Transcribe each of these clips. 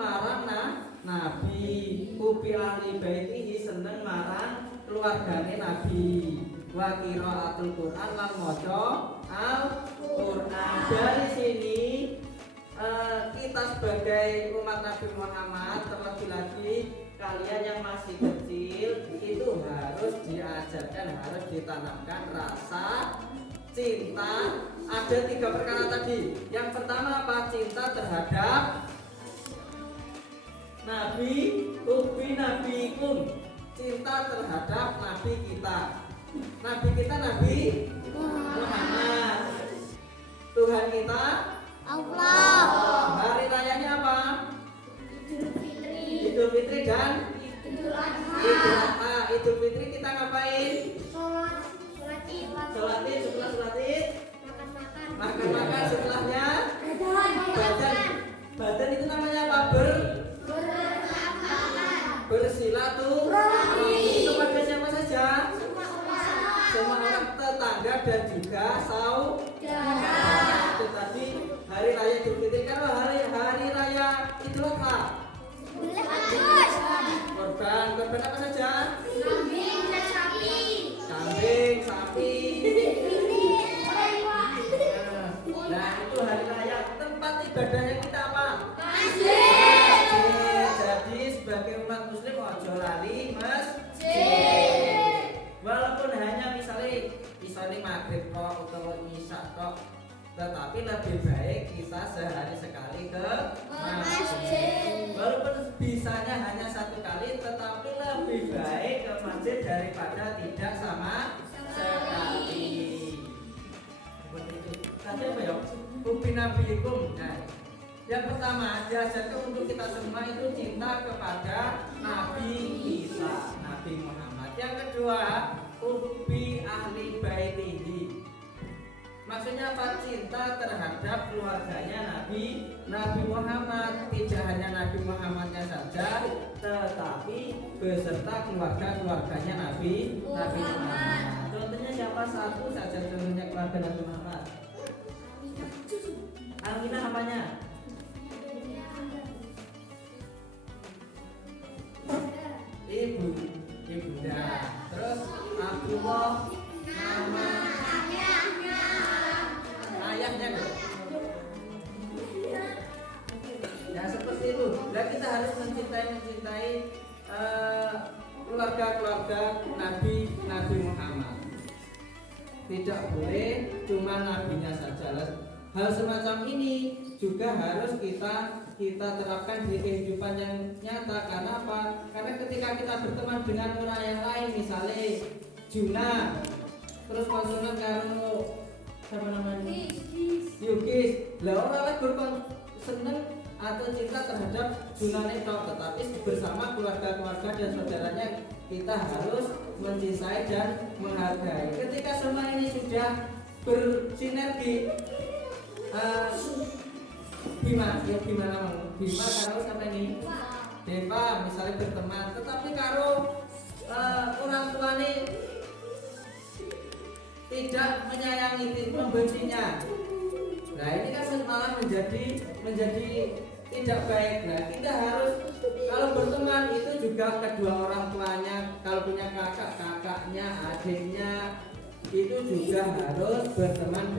marang Nabi. Ubi ahli baitihi seneng marang keluargane Nabi. Wa qiraatul Quran lan maca Al-Quran. Dari sini kita sebagai umat Nabi Muhammad, terlebih lagi kalian yang masih kecil, itu harus diajarkan, harus ditanamkan rasa cinta. Ada 3 perkara tadi. Yang pertama apa? Cinta terhadap Nabi, ubi nabikum, cinta terhadap Nabi kita. Nabi kita Nabi Muhammad. Tuhan kita Allah. Hari rayanya apa? Idul Fitri. Idul Fitri dan Idul Adha. Idul Adha. Idul Fitri kita ngapain? Sholat Id. Sholat Id. Setelah sholat Id makan. Setelahnya badan itu namanya apa? Bersilaturahmi kepada siapa saja? Semua orang, tetangga dan juga saudara. Itu tadi hari raya Idul Fitri. Kalau hari raya Idul Adha, korban apa saja? Kambing, sapi. Nah, itu hari raya. Tempat ibadahnya kita apa? Masjid. Jadi sebagai umat muslim ojo lali masjid. Walaupun hanya misalnya maghrib kok atau isya kok, tetapi lebih baik kita sehari sekali ke masjid. Walaupun bisanya hanya 1 kali, tetapi lebih baik ke masjid daripada tidak sama sekali. Tadi apa ya? Ubi nabiyikum. Nah, yang pertama diajarkan untuk kita semua itu cinta kepada Nabi kita, Nabi Muhammad. Yang kedua, ubi ahli baitihi. Maksudnya apa? Cinta terhadap keluarganya Nabi Muhammad. Tidak hanya Nabi Muhammadnya saja, tetapi beserta keluarganya Nabi Muhammad. Contohnya siapa? Satu saja contohnya keluarga Nabi Muhammad. Aminah apanya? Ibunda. Terus Abdullah nama ayahnya dong. Ya seperti itu. Nah, kita harus mencintai keluarga Nabi Muhammad. Tidak boleh cuma nabinya saja. Hal semacam ini juga harus kita terapkan di kehidupan yang nyata. Karena apa? Karena ketika kita berteman dengan orang yang lain, misalnya Juna, terus konsonan karo siapa namanya? Yugis. Lah orang lain seneng atau cinta terhadap Juna itu, tetapi bersama keluarga dan saudaranya kita harus mencintai dan menghargai. Ketika semua ini sudah bersinergi, Bima karo sampai ini Deva misalnya berteman, tetapi karo orang tuanya tidak menyayangi, membencinya. Nah ini kan malah menjadi tidak baik. Nah kita harus kalau berteman itu juga kedua orang tuanya, kalau punya kakaknya, adiknya, itu juga harus berteman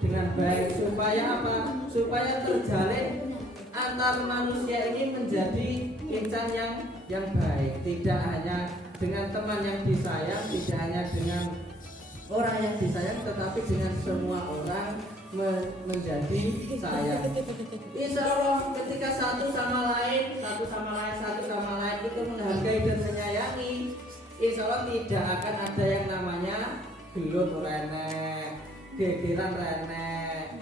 dengan baik. Supaya apa? Supaya terjalin antar manusia ini menjadi insan yang baik. Tidak hanya dengan teman yang disayang, tidak hanya dengan orang yang disayang, tetapi dengan semua orang menjadi sayang. Insya Allah ketika satu sama lain itu menghargai dan menyayangi, insya Allah tidak akan ada yang namanya gelut renek, gegeran renek,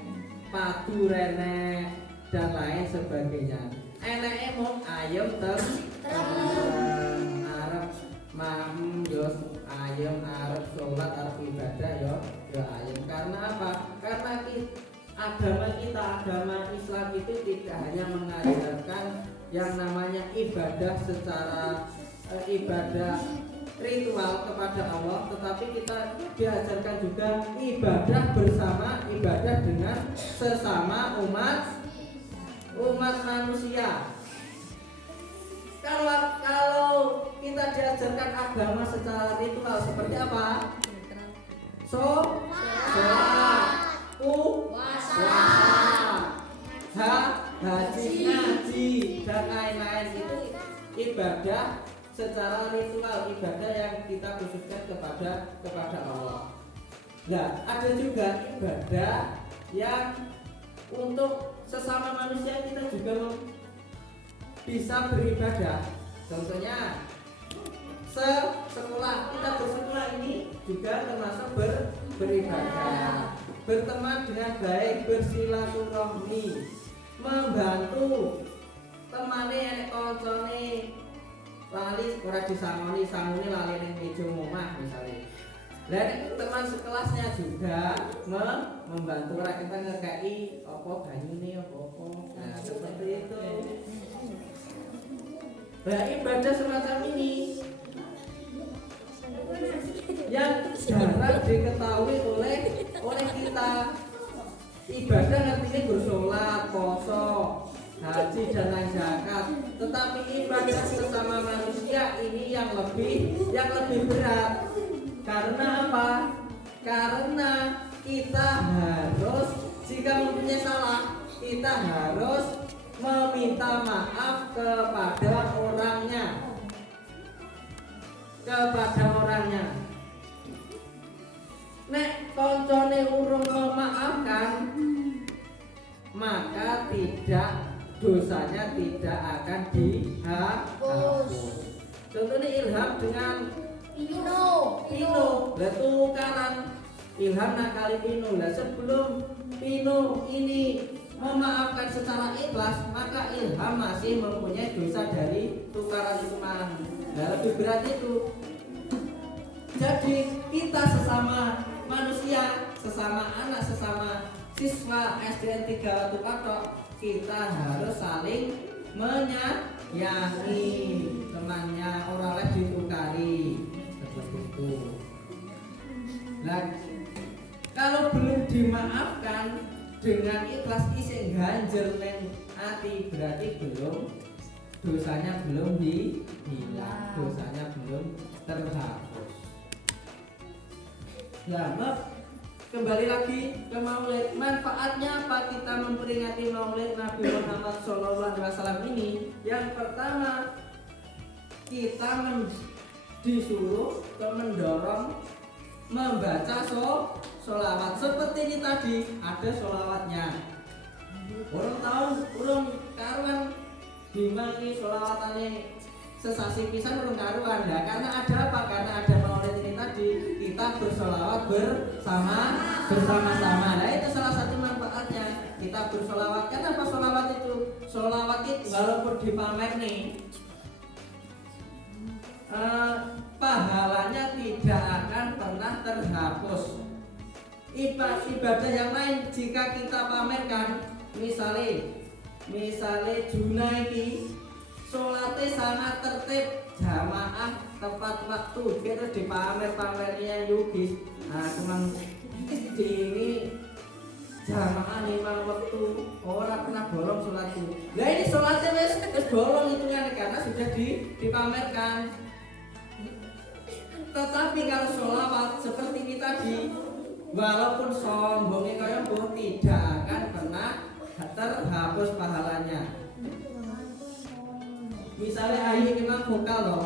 padu renek, dan lain sebagainya. Eneke mung ayem arep mam yo ayem, arep sholat, arep ibadah yo ayem. Karena apa? Karena agama Islam itu tidak hanya mengajarkan yang namanya ibadah secara ibadah ritual kepada Allah, tetapi kita diajarkan juga ibadah bersama, ibadah dengan sesama umat manusia. Kalau kita diajarkan agama secara ritual seperti apa? Sholat, puasa, haji, ngaji, dan lain-lain itu ibadah secara ritual, ibadah yang kita khususkan kepada Allah. Nah, ada juga ibadah yang untuk sesama manusia kita juga bisa beribadah. Contohnya sekolah, kita bersekolah ini juga termasuk beribadah. Berteman dengan baik, bersilaturahmi, membantu temane enek koncone lali ora disangoni lali ning meja omah misalnya. Dan teman sekelasnya juga membantu ora kita ngekei apa banyune apa. Nah, seperti itu. Nah, ibadah semacam ini yang jarang diketahui oleh kita. Ibadah artinya bersolat, poso, haji dan lain zakat. Tetapi ibadah sesama manusia ini yang lebih berat. Karena apa? Karena kita harus, jika mempunyai salah, kita harus meminta maaf kepada orangnya. Nek koncone urung memaafkan, maka dosanya tidak akan dihapus. Contohnya Ilham dengan Pino, lah tukaran Ilham nakali Pino. Lah sebelum Pino ini memaafkan secara ikhlas, maka Ilham masih mempunyai dosa dari tukaran itu. Nah, lebih berat itu. Jadi kita sesama manusia, sesama anak, sesama siswa SDN 3 Watu Patok, kita harus saling menyayangi temannya, orang lain ditukari seperti itu. Nah, kalau belum dimaafkan dengan ikhlas isih ganjel neng ati, berarti dosanya belum hilang, dosanya belum terhapus. Ya, kembali lagi ke Maulid. Manfaatnya apa kita memperingati Maulid Nabi Muhammad SAW ini? Yang pertama, kita disuruh mendorong membaca sholawat. Seperti ini tadi, ada sholawatnya. Orang tahu, orang karuan dimangi sholawatane sesasi pisan urung karuan. Nah, karena ada apa? Karena ada Maulid ini tadi, kita bersolawat bersama-sama. Nah, itu salah satu manfaatnya. Kita bersolawat. Kenapa solawat itu? Solawat itu walaupun dipamer nih, pahalanya tidak akan pernah terhapus. Ibadah yang lain jika kita pamerkan, misalnya Junaidi sholatnya sangat tertib, jamaah tepat waktu, kita dipamer-pamernya Yugis. Nah, teman di ini jamaah 5 waktu, orang pernah bolong sholatku. Nah, ini sholatnya wes bolong hitungannya karena sudah dipamerkan. Tetapi kalau sholawat seperti ini tadi, walaupun sombongnya kayak tidak akan pernah terhapus pahalanya. Misalnya ayi memang vokal loh,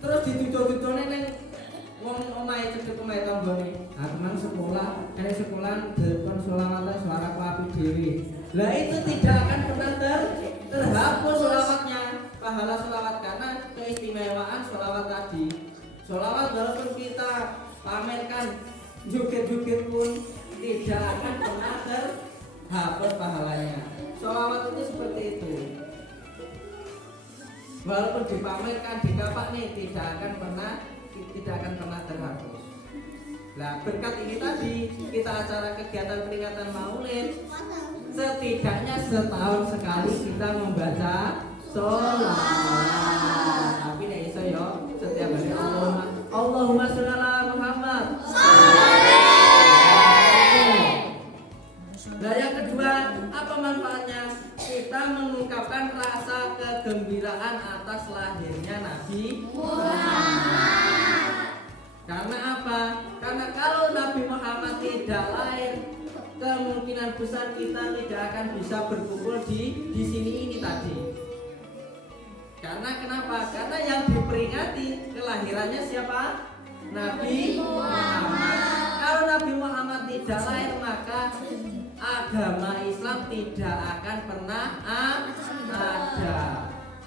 terus dituduh-tuduhnya neng wong omahe cedek omahe tanggane. Nah, teman sekolah depan sholawatan suara api dewi. Lah itu tidak akan pernah terhapus sholawatnya, pahala sholawat, karena keistimewaan sholawat tadi. Sholawat walaupun kita pamerkan joget-joget pun tidak akan pernah terhapus pahalanya. Sholawat itu seperti itu. Walaupun dipamerkan, dikapak nih, tidak akan pernah terhapus. Nah, berkat ini tadi kita acara kegiatan peringatan Maulid, setidaknya setahun sekali kita membaca sholawat. Tapi nih iso yo setiap hari Allahumma sholli ala Muhammad. Nah, yang kedua, apa manfaatnya? Kita mengungkapkan rasa kegembiraan atas lahirnya Nabi Muhammad. Karena apa? Karena kalau Nabi Muhammad tidak lahir, kemungkinan besar kita tidak akan bisa berkumpul di sini ini tadi. Karena kenapa? Karena yang diperingati kelahirannya siapa? Nabi Muhammad. Kalau Nabi Muhammad tidak lahir, maka agama Islam tidak akan pernah ada.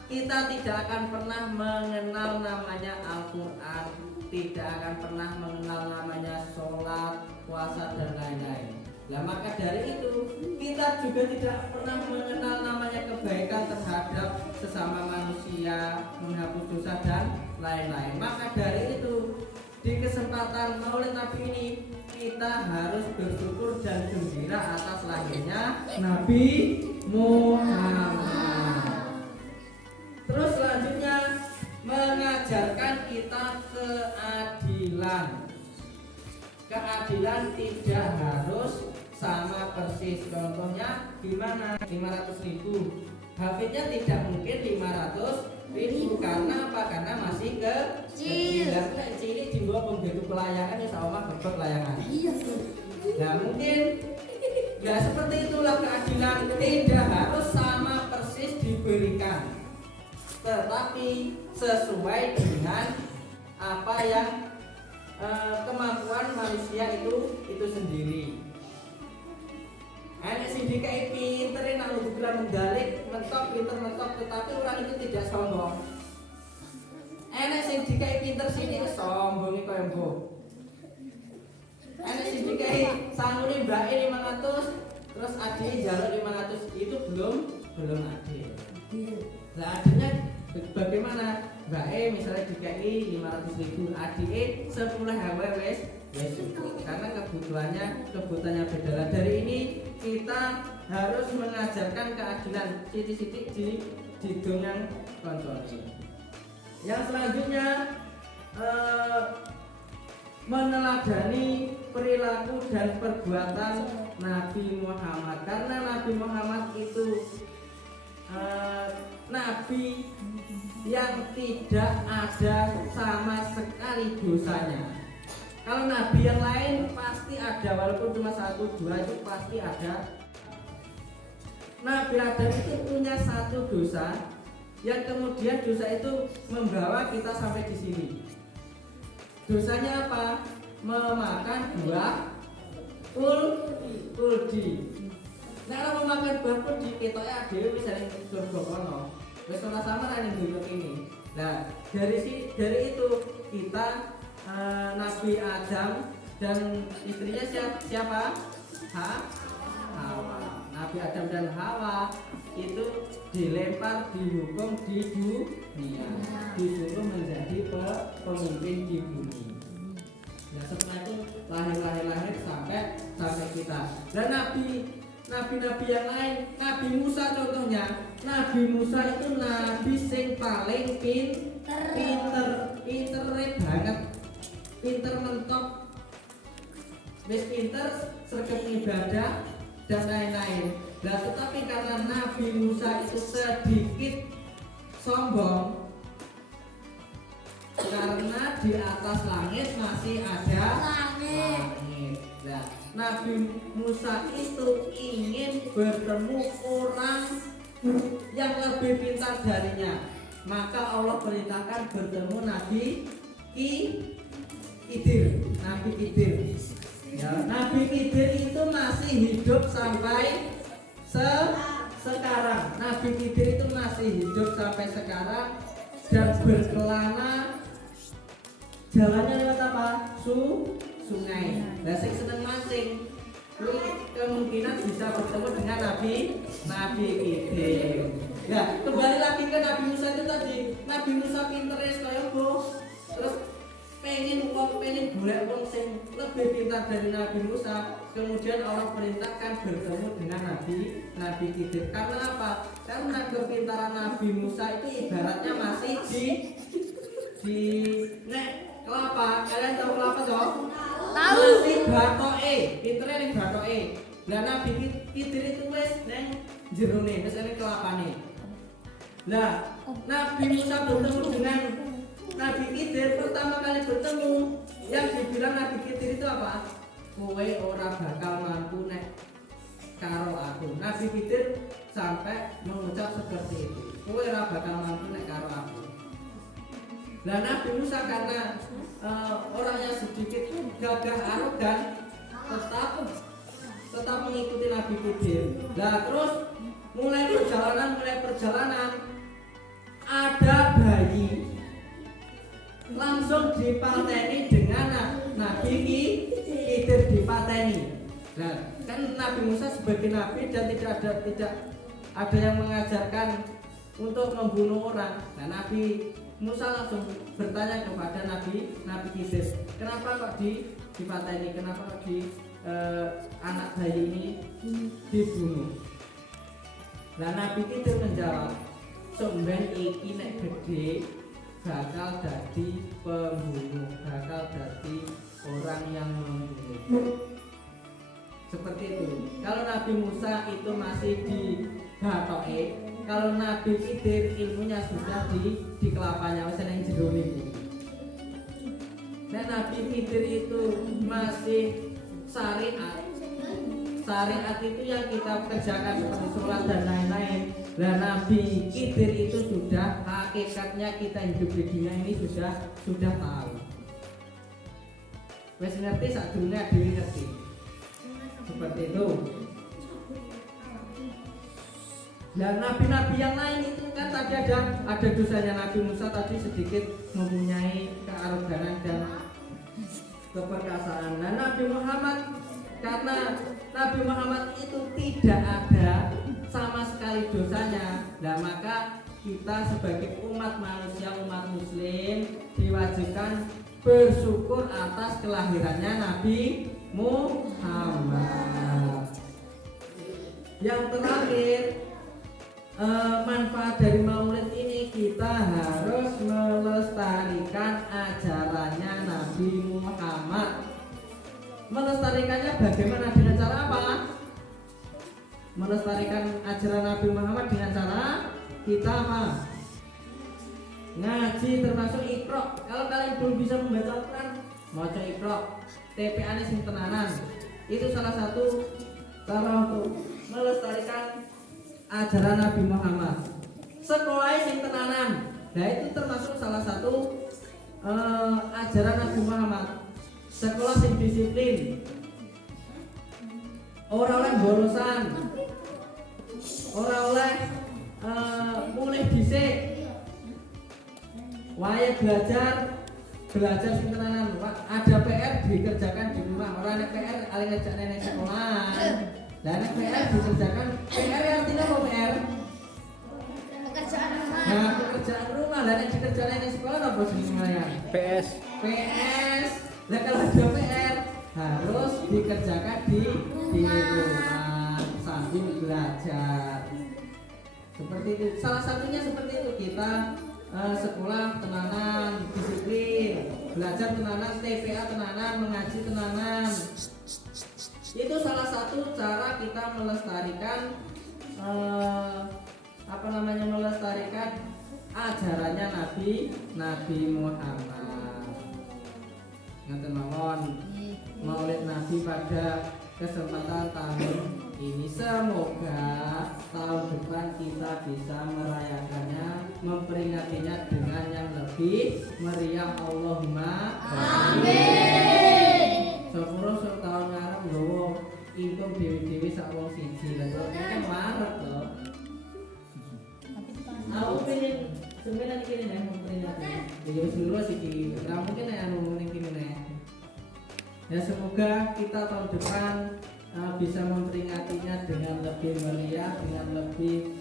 Kita tidak akan pernah mengenal namanya Al-Quran, tidak akan pernah mengenal namanya sholat, puasa, dan lain-lain. Nah, maka dari itu kita juga tidak pernah mengenal namanya kebaikan terhadap sesama manusia, menghapus dosa dan lain-lain. Maka dari itu di kesempatan Maulid Nabi ini kita harus bersyukur dan gembira atas lahirnya Nabi Muhammad. Terus selanjutnya mengajarkan kita keadilan. Keadilan tidak harus sama persis. Contohnya gimana? 500.000. Hafidnya tidak mungkin 500.000 karena apa? Karena masih kecil. Dan cilik di bawah begitu pelayangan ya sama gebek layangan. Nah mungkin ya seperti itulah keadilan, tidak harus sama persis diberikan, tetapi sesuai dengan apa yang kemampuan manusia itu sendiri. Enek sing dikai pinter nak udah mendalik mentok pinter mentok, tetapi orang itu tidak sombong. Enek sing dikai pinter sini sombong kaya mbok. Enek sing dikai sangune mbake 500 terus adike njaluk 500, itu belum adil. Lah adilnya bagaimana? Mbake misalnya dikai 500.000, adike 10.000 wes cukup. Karena kebutuhannya beda. Lah dari ini kita harus mengajarkan keadilan sithik-sithik di dongeng koncone. Yang selanjutnya meneladani perilaku dan perbuatan Nabi Muhammad. Karena Nabi Muhammad itu Nabi yang tidak ada sama sekali dosanya. Kalau Nabi yang lain pasti ada, walaupun cuma 1-2 itu pasti ada. Nabi Adam itu punya satu dosa, yang kemudian dosa itu membawa kita sampai di sini. Dosanya apa? Memakan buah kuldi. Nah kalau memakan buah kuldi, ketoknya ada misalnya surga kono. Wis ora sama ning dunia ini. Nah, dari itu kita Nabi Adam dan istrinya siapa? Hawa. Nabi Adam dan Hawa itu dilempar, dihukum di dunia, disuruh menjadi pemimpin di bumi. Nah setelah itu lahir sampai kita. Dan nabi-nabi yang lain, Nabi Musa contohnya. Nabi Musa itu nabi sing paling pinter banget, pinter mentok, wis pinter sergap ibadah dan lain-lain. Nah, tetapi karena Nabi Musa itu sedikit sombong, karena di atas langit masih ada langit. Nah, Nabi Musa itu ingin bertemu orang yang lebih pintar darinya, maka Allah perintahkan bertemu Nabi Khidir. Ya, Nabi Khidir itu masih hidup sampai sekarang. Nabi Khidir itu masih hidup sampai sekarang dan berkelana. Jalannya lewat apa? Sungai. Nah, sing seneng mancing kemungkinan bisa bertemu dengan Nabi Khidir. Nah, kembali lagi ke Nabi Musa itu tadi. Nabi Musa pinternya kaya terus pengen golek wong sing lebih pintar dari Nabi Musa. Kemudian Allah perintahkan bertemu dengan Nabi Khidir. Karena apa? Karena kepintaran Nabi Musa itu ibaratnya masih di kelapa. Kalian tahu kelapa toh? Tahu. Masih batoke, pintere ning batoke. Lah Nabi Khidir itu wis neng jerone, wis ning kelapane. Nah, Nabi Musa bertemu dengan Nabi Khidir, pertama kali bertemu yang dibilang Nabi Khidir itu apa? Kowe ora bakal mampu nek karo aku. Nabi Khidir sampai mengucap seperti itu. Kowe ora bakal mampu nek karo aku. Nah, Nabi Musa karena orangnya sedikit gagah arogan, tetap mengikuti Nabi Khidir. Nah, terus mulai perjalanan ada bayi langsung dipateni dengan Nabi Khidir dipateni. Nah, kan Nabi Musa sebagai nabi dan tidak ada yang mengajarkan untuk membunuh orang. Nah, Nabi Musa langsung bertanya kepada Nabi Khidir, kenapa kok dipateni, kenapa kok anak bayi ini dibunuh. Nah, Nabi Khidir menjawab, somben iki nek gede bakal jadi pembunuh, bakal jadi orang yang membunuh. Seperti itu. Kalau Nabi Musa itu masih di batoke, kalau Nabi Khidir ilmunya sudah di kelapanya, wis nang jero niku. Nah, Nabi Khidir itu masih syariat. Syariat itu yang kita kerjakan seperti sholat dan lain-lain. Nah, Nabi Khidir itu sudah hakikatnya kita hidup di dunia ini sudah tahu. Wes ngerti sak dunia diri ngerti. Seperti itu. Dan nabi-nabi yang lain itu kan tadi ada dosanya. Nabi Musa tadi sedikit mempunyai kearoganan dan keperkasaan. Nah, Nabi Muhammad, karena Nabi Muhammad itu tidak ada sama sekali dosanya, nah maka kita sebagai umat manusia, umat muslim diwajibkan bersyukur atas kelahirannya Nabi Muhammad. Yang terakhir, manfaat dari maulid ini kita harus melestarikan ajarannya Nabi Muhammad. Melestarikannya bagaimana? Dengan cara apa? Melestarikan ajaran Nabi Muhammad dengan cara kita apa? Ngaji, termasuk Iqra. Kalau kalian belum bisa membaca Al-Quran, maca Iqra, TPA-nya sing tenanan. Itu salah satu cara untuk melestarikan ajaran Nabi Muhammad. Sekolah sing tenanan. Nah, itu termasuk salah satu ajaran Nabi Muhammad. Sekolah sing disiplin, ora oleh borosan, ora oleh mulai dhisik, wae belajar sing tenanan. Ada PR dikerjakan di rumah, ora nek PR ale ngerjakne ning sekolah. Lah nek PR dikerjakan, PR artinya apa PR? Pekerjaan rumah. Nah, pekerjaan rumah. Lah nek dikerjakan ning sekolah apa jenenge? PS. Nah, kalau ada PR harus dikerjakan di rumah sambil belajar. Seperti itu. Salah satunya seperti itu, kita sekolah tenanan, disiplin, belajar tenanan, TPA tenanan, mengaji tenanan. Itu salah satu cara kita melestarikan melestarikan ajarannya Nabi Muhammad. Ngaten mawon Maulid Nabi pada kesempatan tahun ini, semoga tahun depan kita bisa merayakannya, memperingatinya dengan yang lebih meriah. Allahumma amin. Sepuro tahun ngarep nggawa ingkung dewi-dewi sak wong siji. Lah kok kan marep to. Aku pengen sebenarnya kene nek memperingati. Ya wis lurus iki. Ora mungkin nek anu ning kene nek. Ya, semoga kita tahun depan bisa memperingatinya dengan lebih meriah, dengan lebih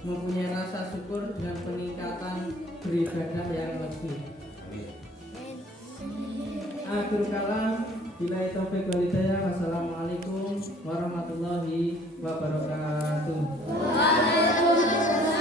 mempunyai rasa syukur, dengan peningkatan beribadah yang lebih. Akhir kalam, billahi taufiq wal hidayah. Wassalamualaikum warahmatullahi wabarakatuh. Waalaikumsalam.